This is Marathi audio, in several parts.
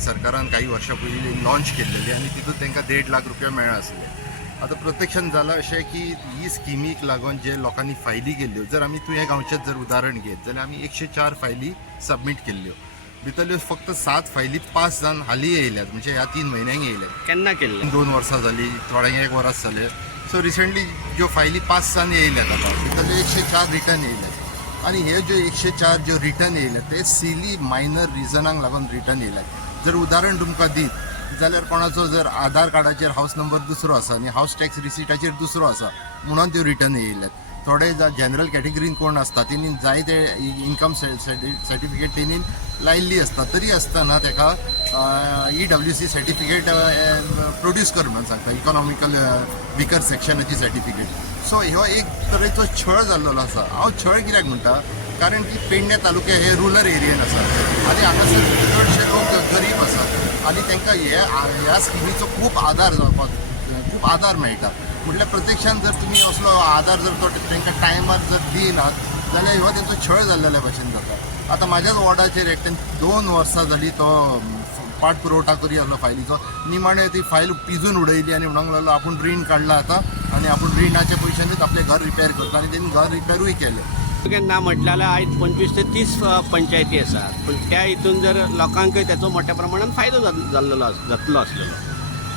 सरकारान काही वर्सां पयलीं लॉन्च केल्लेली आनी तितूंत तांकां देड लाख रुपया मेळ्ळा आसले आतां प्रत्यक्षान जालां अशें की ही स्किमीक लागून जे लोकांनी फायली केल्ल्यो जर आमी तुवें गांवचेच जर उदाहरण घेत जाल्यार आमी एकशे चार फायली सबमीट केल्ल्यो भितरल्यो फक्त सात फायली पास जावन हालीं येयल्यात म्हणजे ह्या तीन म्हयन्यांक येयल्यात केन्ना केल्लें. दोन वर्सां जालीं थोड्यांक एक वरस जालें सो रिसंटली ज्यो फायली पास जावन येयल्यात आतां भितरल्यो एकशे चार रिटर्न येयल्यात आनी हे ज्यो एकशे चार ज्यो रिटर्न येयले ते सिली मायनर रिजनाक लागून रिटर्न येयले जर उदाहरण तुमकां दीत जाल्यार कोणाचो जर आधार कार्डाचेर हावस नंबर दुसरो आसा आनी हावस टॅक्स रिसिटाचेर दुसरो आसा म्हणून त्यो रिटर्न येयल्यात थोडे जनरल कॅटेगरीन कोण आसता तेणी जाय ते इन्कम सर्टिफिकेट तेणी लायिल्ली आसता. तरी आसतना ताका E W S certificate produce कर म्हणून सांगता इकॉनॉमिकल विकर सेक्शनाची सर्टिफिकेट सो ह्यो एक तरेचो छळ जाल्लो आसा. हांव छळ कित्याक म्हणटा? कारण की पेडणे तालुके हे रुरल एरियेन आसा आनी हांगासर चडशे लोक गरीब आसात. आनी तांकां हे ह्या स्किमीचो खूब आदार जावपाक खूब आदार मेळटा. म्हटल्यार प्रत्यक्षान जर तुमी असलो आदार जर तो तांकां टायमार जर दिनात जाल्यार ह्यो तेंचो छळ जाल्लेल्या भशेन जाता. आतां म्हाज्याच वॉर्डाचेर एकट्यान दोन वर्सां जालीं तो पाठ पुरवठा करी आसलो फायलीचो. निमाणे ती फायल पिजून उडयली आनी म्हणूंक लागलो आपूण रीण काडला आतां आनी आपूण रिणाच्या पयशांनीच आपलें घर रिपेर करता आनी तेणी घर रिपेरूय केलें. ना म्हटलें जाल्यार आयज पंचवीस ते तीस पंचायती आसात पूण त्या हितून जर लोकांकय त्याचो मोठ्या प्रमाणात फायदो जाल- जाल्लो जातलो आसलेलो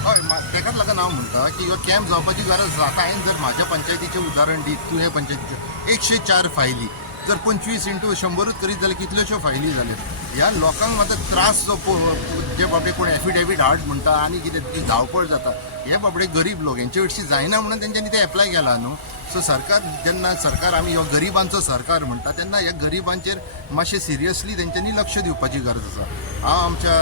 हय तेकाच लागून हांव म्हणटा की ह्यो कॅम्प जावपाची गरज जाता हांवें जर म्हाज्या पंचायतीचें उदाहरण दीत तुवें पंचायतीचें एकशे चार फायली जर पंचवीस इंटू शंबरूच करीत जाल्यार कितल्योश्यो फायली जाल्यो ह्या लोकांक मात्र त्रास जो जे बाबडे कोण एफिडेवीट हाड म्हणटा आनी कितें ती धांवपळ जाता हे बाबडे गरीब लोक हेंचे हरशीं जायना म्हणून तेंच्यांनी ते एप्लाय केला न्हू सो सरकार जेन्ना सरकार आमी हो गरिबांचो सरकार म्हणटा तेन्ना ह्या गरिबांचेर मातशें सिरियसली तेंच्यांनी लक्ष दिवपाची गरज आसा हांव आमच्या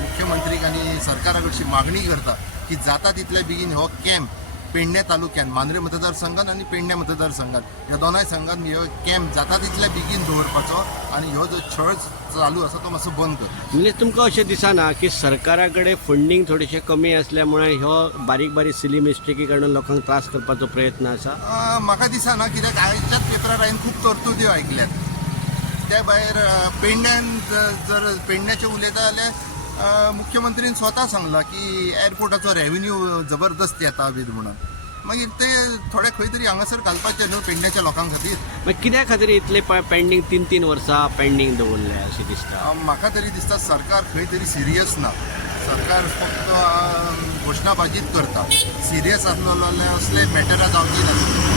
मुख्यमंत्रीक आनी सरकारा कडची मागणी करता की जाता तितले बेगीन हो कॅम्प पेडणे तालुक्यान मांद्रे मतदारसंघात आनी पेडणे मतदारसंघात. ह्या दोनाय संघात ह्यो कॅम्प जाता तितले बेगीन दवरपाचो आनी ह्यो जो छळ चालू आसा तो मातसो बंद करता. म्हणजे तुमकां अशें दिसना की सरकारा कडेन फंडींग थोडेशें कमी आसल्या मुळे ह्यो बारीक बारीक सिली मिस्टेकी कडून लोकांक त्रास करपाचो प्रयत्न आसा म्हाका दिसना कित्याक आयच्याच पेपरार हांवें खूब तरतुद्यो आयकल्यात. त्या भायर पेडण्यान जर पेडण्याचें उलयता जाल्यार अं, मुख्यमंत्रीन स्वता सांगला की एअरपोर्टाचो रेव्हेन्यू जबरदस्त येता बीन म्हणून. मागीर ते थोडे खंय तरी हांगासर घालपाचे न्हू पेडण्याच्या लोकां खातीर कित्या खातीर इतले पेंडींग तीन तीन वर्सां पेंडींग दवरले अशें दिसता? म्हाका तरी दिसता सरकार खंय तरी सिरियस ना. सरकार फक्त अं, घोशणाबाजीच करता. सिरियस आसलो जाल्यार असले मॅटरां जावची ना